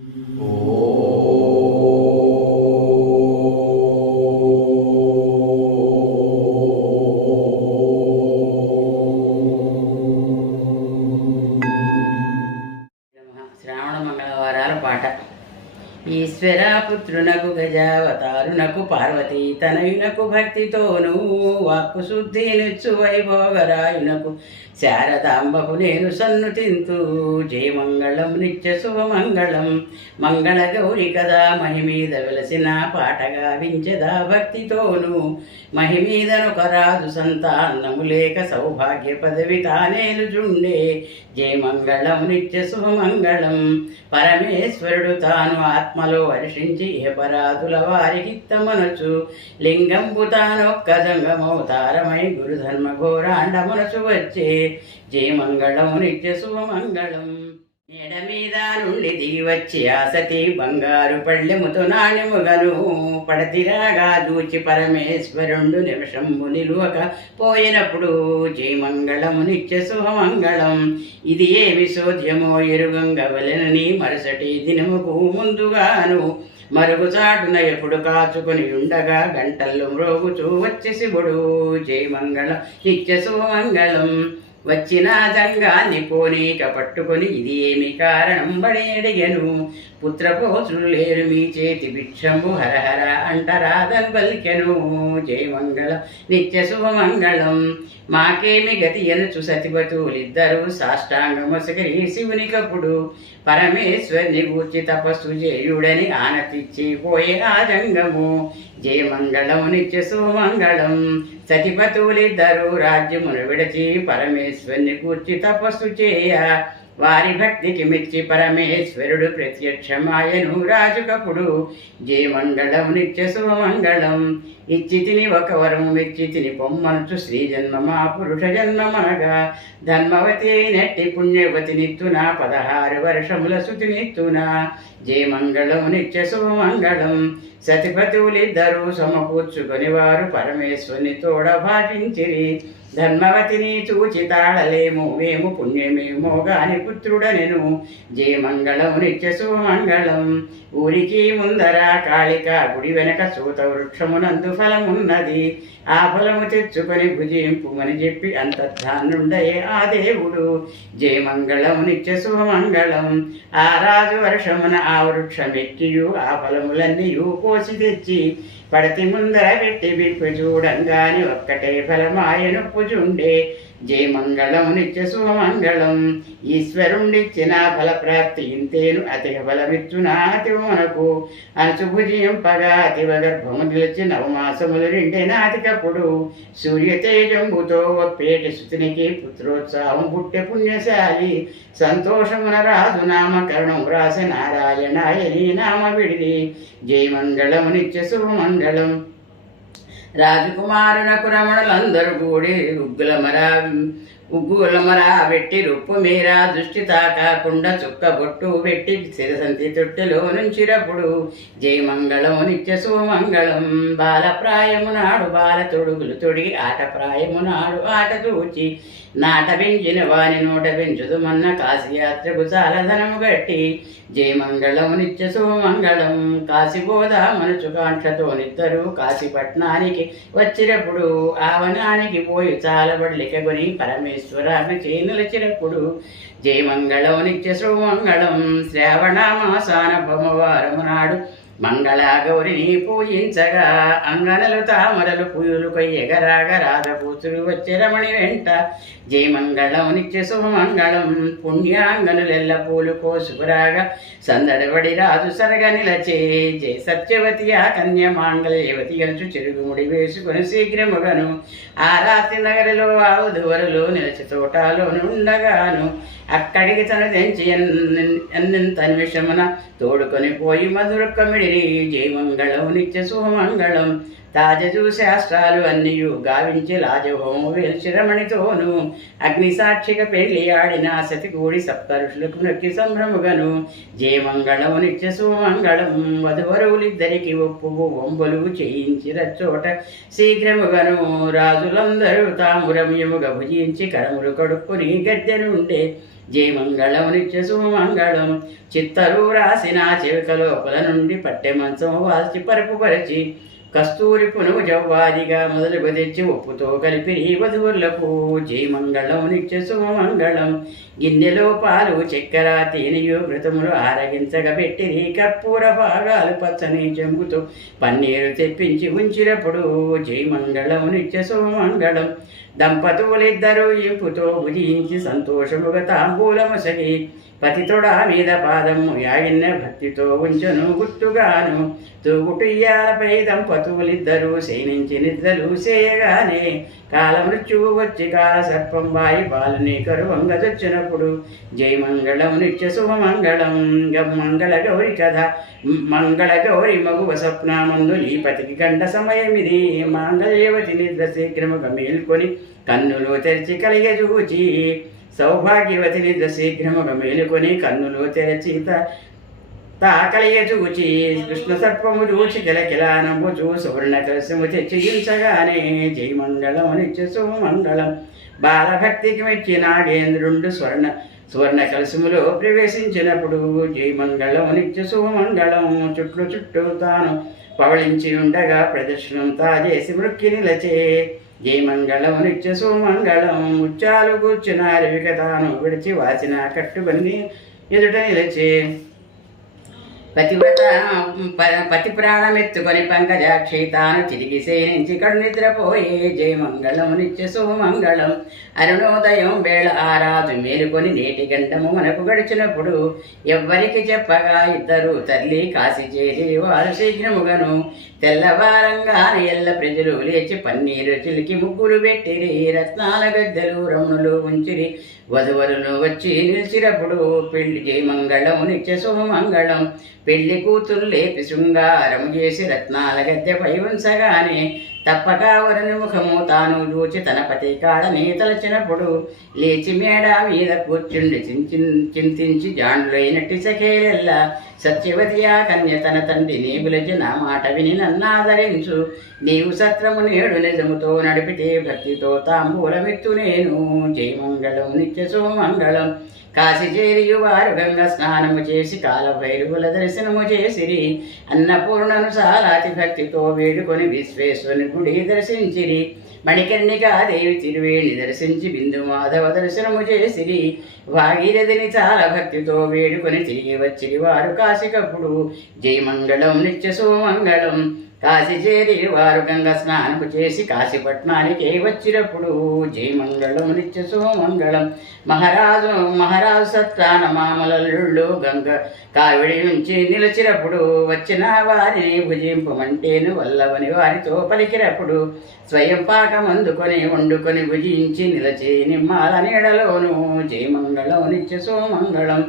శ్రావణ తనయునకు భక్తితోను వాక్కు శుద్ధి నిచ్చు వైభోగరాయునకు. శారదాంబకు నేను సన్నుతింతు జయమంగళం నిత్య శుభమంగళం. మంగళ గౌరి కదా మహిమీద వెలసిన పాటగా వించెదా భక్తితోను. మహిమీదనొక రాజు సంతానము లేక సౌభాగ్య పదవి తానేలుజుండే జయమంగళం నిత్య శుభమంగళం. పరమేశ్వరుడు తాను ఆత్మలో వర్షించి ఏపరాధుల వారికి తమనచు లింగంబు తానొక్క జంగమవతారమై గురుధర్మ ఘోరాండ మనసు వచ్చే జయమంగళం నిత్య శుభమంగళం మేడ మీద నుండి దిగి వచ్చి ఆసతి బంగారు పళ్ళెముతో నాణ్యముగను. పడతిరాగా దూచి పరమేశ్వరుండు నిమిషంబు నిలువక పోయినప్పుడు జయమంగళము నిత్య శుభమంగళం ఇది ఏమి సోద్యమో ఎరుగంగవలెనని మరుసటి దినముకు ముందుగాను మరుగుచాటున ఎప్పుడు కాచుకొని ఉండగా గంటల్లో మ్రోగుచూ వచ్చి శివుడు. జయమంగళం నిత్య శుభమంగళం వచ్చిన జంగాన్ని పోనీక పట్టుకొని ఇది ఏమి కారణం? బడి అడిగను పుత్రపోసులు లేరు మీ చేతి భిక్షంబు హరహర అంటరాదని పలికెను. జయమంగళం నిత్య శుభమంగళం మాకేమి గతి ఎనుచు సతిపతులిద్దరూ సాష్టాంగమొసగిరి శివునికప్పుడు పరమేశ్వరుని గూర్చి తపస్సు చేయుడని ఆనతిచ్చి పోయే రాజంగము జయమంగళం నిత్య శుభమంగళం సతిపతులిద్దరు రాజ్యమును విడచి పరమేశ్వరుని గూర్చి తపస్సు చేయ. వారి భక్తికి మెచ్చి పరమేశ్వరుడు ప్రత్యక్షమాయను రాజుకప్పుడు. జయమంగళం నిత్య సుమంగళం. ఇచ్చితిని ఒక వరము మిచ్చితిని పొమ్మనుచు శ్రీ జన్మమా పురుష జన్మమనగా ధర్మవతి నెట్టి పుణ్యవతి నిత్తున పదహారు వర్షముల శుతి నిత్తున. జయమంగళం నిత్య శుభమంగళం సతిపతులిద్దరూ సమకూర్చుకొని వారు పరమేశ్వరుని తోడ భాషించిరి. ధర్మవతిని చూచి తాళలేము మేము పుణ్యమేమో గాని పుత్రుడనెను. జయమంగళం నిత్య సుమంగళం. ఊరికి ముందర కాళిక గుడి వెనక సూత వృక్షమునందు ఫలమున్నది. ఆ ఫలము తెచ్చుకొని భుజింపుమని చెప్పి అంతర్ధానుండయే ఆ దేవుడు. జయమంగళం నిత్య సుమంగళం. ఆ రాజు వర్షమున ఆ వృక్షమెక్కియు ఆ ఫలములన్నీయు కోసి తెచ్చి పడతి ముందర పెట్టి విప్పి చూడంగాని ఒక్కటే ఫలమాయనొప్పుచుండే జయమంగళం నిత్య శుభమంగళం. ఈశ్వరుణ్ణిచ్చిన ఫలప్రాప్తి ఇంతేను అతిక ఫలమిచ్చునా అతి మనకు అనుసుభుజింపగా అతివ గర్భము నిలిచి నవమాసములు రెండే నాతికప్పుడు సూర్య పేటి శుతునికి పుత్రోత్సాహం పుట్టె పుణ్యశాలి. సంతోషమున రాజు నామకరణం రాస నారాయణాయని నామ విడిది. జయమంగళం నిత్య శుభమంగళం. రాజకుమారునకు రమణులందరూ కూడి ఉగ్గులమరా ఉగ్గులమరా పెట్టి రుప్పు మీరా దృష్టి తాకాకుండా చుక్క బొట్టు పెట్టి సిరసంతి తొట్టెలో నుంచిరప్పుడు జయమంగళం నిత్య శుభమంగళం బాలప్రాయము నాడు బాల తొడుగులు తొడిగి ఆట ప్రాయము నాడు ఆట చూచి నాట పెంచిన వాని నోట పెంచుదు మన్న కాశీయాత్రకు చాలధనము గట్టి. జయమంగళం నిత్య శుభమంగళం కాశీబోధ మనసు కాంక్షతో నిద్దరు. కాశీపట్నానికి వచ్చినప్పుడు ఆవనానికి పోయి చాలబడికొని పరమేశ్వరాన్ని చేనులచినప్పుడు జయమంగళం నిత్య శుభమంగళం శ్రావణ మాసాన భమవారము నాడు మంగళ గౌరిని పూజించగా అంగనలు తామరలు పూయులు ఎగరాగ రాధపూతులు వచ్చే రమణి వెంట. జయమంగళం నిత్య శుభమంగళం పుణ్యాంగనులెల్ల పూలు కోసుకురాగా సందడబడి రాజు సరగ నిలచే. జయ సత్యవతి ఆ కన్య మాంగళ్యవతి అంచు చెరుగుముడి వేసుకుని శీఘ్రముగను. ఆ రాత్రి నగరిలో ఆవుదువరులో నిలచి తోటలో ఉండగాను అక్కడికి తను తెంచి అన్నంత నిమిషమున తోడుకొని పోయి మధుర కమిడిని జయమంగళం నిత్య శుభమంగళం తాజజు శాస్త్రాలు అన్నియు గావించి రాజహోము వెల్చిరమణితోను అగ్ని సాక్షిగా పెళ్ళి ఆడిన సతిగూడి సప్తరుషులకు నొక్కి సంభ్రముగను. జయమంగళం నిత్య సుమంగళం వధువరువులిద్దరికి ఒప్పువు ఒంబులు చేయించిన చోట శీఘ్రముగను. రాజులందరూ తామురమ్యముగా భుజించి కరములు కడుక్కుని గద్దెనుండే జయమంగళం నిత్య శుభమంగళం. చిత్తరు రాసిన చెవిక లోపల నుండి పట్టె మంచం వాల్చి పరుపు పరిచి కస్తూరి పునుగు జవ్వాదిగా మొదలు తెచ్చి ఉప్పుతో కలిపి నీ వధువులకు జయమంగళం నిత్య శుభమంగళం. గిన్నెలో పాలు చక్కెర తేనెయు మృతములు ఆరగించగా నీ కర్పూర భాగాలు పచ్చని చెంబుతో పన్నీరు తెప్పించి ఉంచినప్పుడు జయమంగళం నిత్య శుభమంగళం. దంపతులిద్దరూ ఇంపుతో భుజించి సంతోషముగా తాంబూలమసగి పతితుడా మీద పాదము యాగిన్న భక్తితో ఉంచను గుట్టుగాను. తూగుటియ్యాలపై దంపతులిద్దరూ శయనించి నిద్రలు చేయగానే కాలమృత్యువు వచ్చి కాల సర్పం బాయి బాలుని కరువంగదొచ్చినప్పుడు జయమంగళం నిత్య శుభమంగళం మంగళ గౌరి కథ. మంగళ గౌరి మగువ స్వప్నామందు ఈ పతికి గంట సమయమిది. మాంగళ్యవతి నిద్ర శీఘ్రముగా మేల్కొని కన్నులు తెరిచి కలిగే చూచి సౌభాగ్యవతి నిద్ర శీఘ్రముగా మేలుకొని కన్నులు తెరచి తాకలియ చూచి కృష్ణ సర్పము చూచి కిలకిలానంబుచు సువర్ణ కలశము తెచ్చించగానే జయమంగళం నిత్య సుమంగళం బాలభక్తికి మెచ్చి నాగేంద్రుండు స్వర్ణ సువర్ణ కలశములో ప్రవేశించినప్పుడు జయమంగళం నిత్య శుభమంగళం చుట్లు చుట్టూ తాను పవళించి ఉండగా ప్రదర్శనం చేసి మృక్కినిలచే ఏ మంగళం నిత్య సుమంగళం ముత్యాలు కూర్చున్న రవిక తాను విడిచి వాసిన కట్టుబని ఎదుట నిలచే. పతివ్రత పతి ప్రాణమెత్తుకొని పంకజాక్షి తాను తిరిగి సేనించి కడు నిద్రపోయే. జయమంగళం నిత్య సుమంగళం అరుణోదయం వేళ ఆరాజు మేలుకొని నేటి గంటము మనకు గడిచినప్పుడు ఎవ్వరికి చెప్పగా ఇద్దరు తల్లి కాసి చేరి వారు శీఘ్రముగను తెల్లవారంగాన ఎల్ల ప్రజలు లేచి పన్నీరు చిలికి ముగ్గురు పెట్టిరి రత్నాల గద్దెలు రమణులు ఉంచిరి. వధువరులు వచ్చి నిలిచినప్పుడు పెళ్ళి మంగళం నిత్య శుభమంగళం పెళ్ళి కూతురు లేపి శృంగారం చేసి రత్నాల గద్దెపై ఉంచగానే తప్పక వరుని ముఖము తాను చూచి తన పతి కాడని తలచినప్పుడు లేచి మేడ మీద కూర్చుండి చింతించి జాండ్లైన టిసకేలెల్లా సత్యవతి ఆ కన్య తన తండ్రి నీ నా మాట విని నన్నాదరించు నీవు సత్రము నేడు నిజముతో నడిపితే భక్తితో తాంబూలమిత్తు నేను. జయమంగళం నిత్య సోమంగళం. కాశి చేరియు వారు గంగ స్నానము చేసి కాలభైరవుల దర్శనము చేసిరి. అన్నపూర్ణను సాలాతి భక్తితో వేడుకొని విశ్వేశ్వరుని గుడి దర్శించిరి. మణికర్ణికాదేవి తిరువేణి దర్శించి బిందు మాధవ దర్శనము చేసిరి. భాగీరథిని చాలా భక్తితో వేడుకొని తిరిగి వచ్చిరి వారు కాశికప్పుడు. జయమంగళం నిత్య సుమంగళం. కాశీ చేరి వారు గంగ స్నానము చేసి కాశీపట్నానికి వచ్చినప్పుడు జయమంగళం నిత్య సుమంగళం. మహారాజు మహారాజు సత్తాన మామలల్లుళ్ళు గంగ కావిడి నుంచి నిలిచినప్పుడు వచ్చిన వారిని భుజింపమంటేను వల్లవని వారితో పలికినప్పుడు స్వయం పాకం అందుకొని వండుకొని భుజించి నిలచి నిమ్మాల నీడలోను జయమంగళం నిత్య సుమంగళం.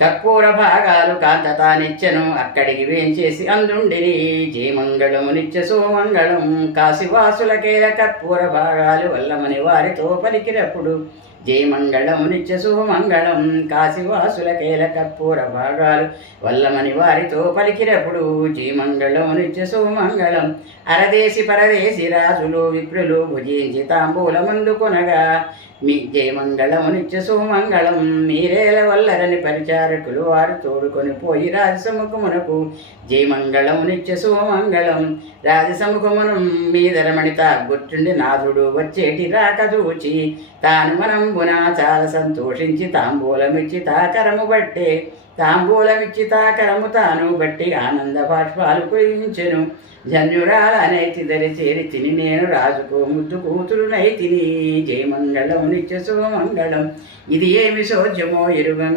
కర్పూర భాగాలు కాంతతానిచ్చెను. అక్కడికి వేంచేసి అందుండిని. జీమంగళము నిత్య సోమంగళం. కాశీవాసులకేల కర్పూర భాగాలు వల్లమని వారితో పలికినప్పుడు జయమంగళం నిత్య శుభమంగళం. కాశీవాసులకేల కర్పూర భాగాలు. వల్లమని వారితో పలికినప్పుడు జయమంగళం నిత్య శుభమంగళం. అరదేశి పరదేశి రాజులు విప్రులు భుజించి తాంబూలమందుకొనగా మీ జయమంగళం నిత్య శుభమంగళం. మీరేల వల్లరని పరిచారకులు వారు తోడుకొని పోయి రాజసముఖమునకు జయమంగళం నిత్య శుభమంగళం రాజసముఖమును మీదరమణిత గుర్తుండి నాథుడు వచ్చేటి రాక చూచి తాను మనంబున చాలా సంతోషించి తాంబూలమిచ్చి తాకరము బట్టే. తాంబూలమిచ్చి తాకరము తాను బట్టి ఆనంద బాష్పాలు కురించెను. జన్యురాలనైతి దరి చేరి తిని నేను రాజుకు ముద్దు కూతురునై తిని జయమంగళం నిత్య శుభమంగళం ఇది ఏమి శోధ్యమో ఎరుగం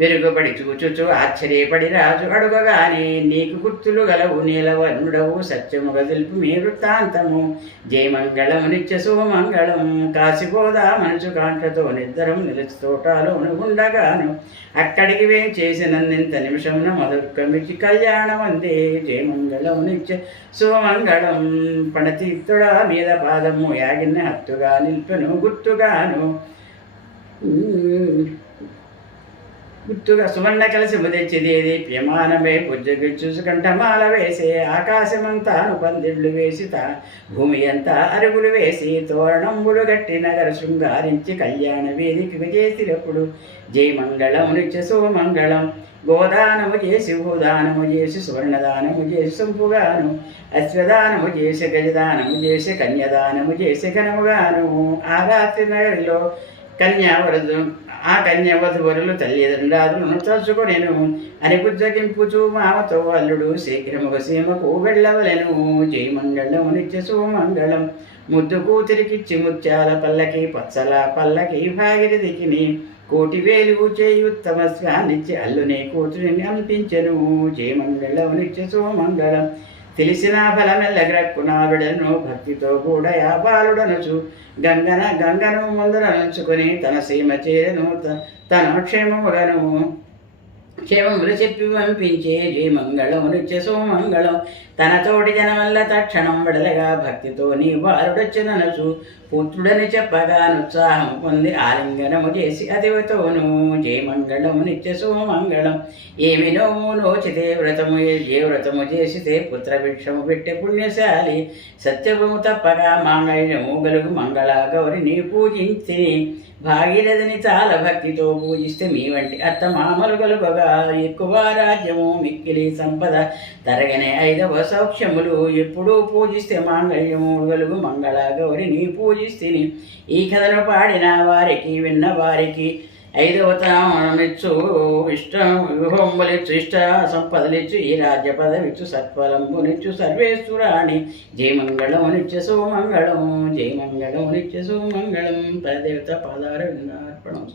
ఎ- చూచుచు ఆశ్చర్యపడి రాజు అడుగగానే నీకు గుర్తులు గలవు నీలవర్ణుడవు సత్యముగ తెలుపు మీ వృత్తాంతము. జయమంగళం నిత్య శుభమంగళం కాశిపోదా మనసు కాంక్షతో నిద్రం నిలిచి ఉండగాను అక్కడికి వే చేసినంత నిమిషమున మధుర్కమిచి కళ్యాణం అందే జయమంగళం నిత్య శుభమంగళం పణతీర్థుడా మీద పాదము యాగిన హత్తుగా నిల్పెను గుర్తుగాను. గుర్తుగా సువర్ణ కలిసి ముదెచ్చిదేది ప్యమానమే పుజ్జగిచ్చు కంఠమాల వేసి ఆకాశమంతాను పందిళ్ళు వేసి తా భూమి అంతా అరుగులు వేసి తోరణంబులు గట్టి నగర శృంగారించి కళ్యాణ వేదిక చేసినప్పుడు జయమంగళం నిత్య శుభమంగళం గోదానము చేసి భూదానము చేసి సువర్ణదానము చేసి సొంపుగాను అశ్వదానము చేసి గజదానము చేసి కన్యదానము చేసి ఘనముగాను. ఆ రాత్రి నగరిలో కన్యావరదు ఆ కన్యవధువరులు తల్లిదండ్రులను తలుచుకొనెను అని పుజ్జగింపుచు మామతో అల్లుడు శీఘ్రముగ సీమకు వెళ్ళవలెను జయమంగళం నిత్య సుమంగళం ముద్దు కూతురికిచ్చి ముత్యాల పల్లకి పచ్చల పల్లకి భాగిరిదికిని కోటి వేలు చేయుత్తమ ఉత్తమ స్వానిచ్చి అల్లునే కూతురిని అంపించెను జయమంగళం నిత్య సుమంగళం తెలిసిన ఫలమెల్లగ్రక్కున విడను భక్తితో కూడా యాపాలుడనుచు గంగన గంగను ముందర నుంచుకొని తన సీమ చేరను త- తన క్షేమముగను క్షేమములు చెప్పి పంపించే జయ మంగళం నిత్య తన తోటి జనమల్ల తక్షణం విడలగా భక్తితో నీ వారుడొచ్చిననచు. పుత్రుడని చెప్పగా ఉత్సాహం పొంది ఆలింగనము చేసి అదివతోను జయ మంగళం నిత్య సోమంగళం. ఏమి నోము నోచితే వ్రతము ఏ వ్రతము చేసితే పుత్రభిక్షము పెట్టే పుణ్యశాలి. సత్యము తప్పగా మాంగళ్యము గలుగు మంగళ గౌరిని పూజించి భాగీరథని చాలా భక్తితో పూజిస్తే మీ వంటి అత్త మామలు గలుగగా. ఎక్కువ రాజ్యము మిక్కిలి సంపద. తరగనే ఐదవ సౌఖ్యములు ఎప్పుడూ పూజిస్తే మాంగళ్యము గలుగు మంగళ గౌరిని పూజిస్తే ఈ కథను పాడిన వారికి విన్న వారికి ఐదవ తనమిచ్చు ఇష్ట విహోంబలిచ్చు ఇష్ట సంపదలిచ్చు ఈ రాజ్య పదవిచ్చు సత్ఫలంబునిచ్చు సర్వేశ్వరాణి. జయమంగళం నిత్య సుమంగళం జయమంగళం నిత్య సుమంగళం. పరదేవత పాదార విన్నార్పణం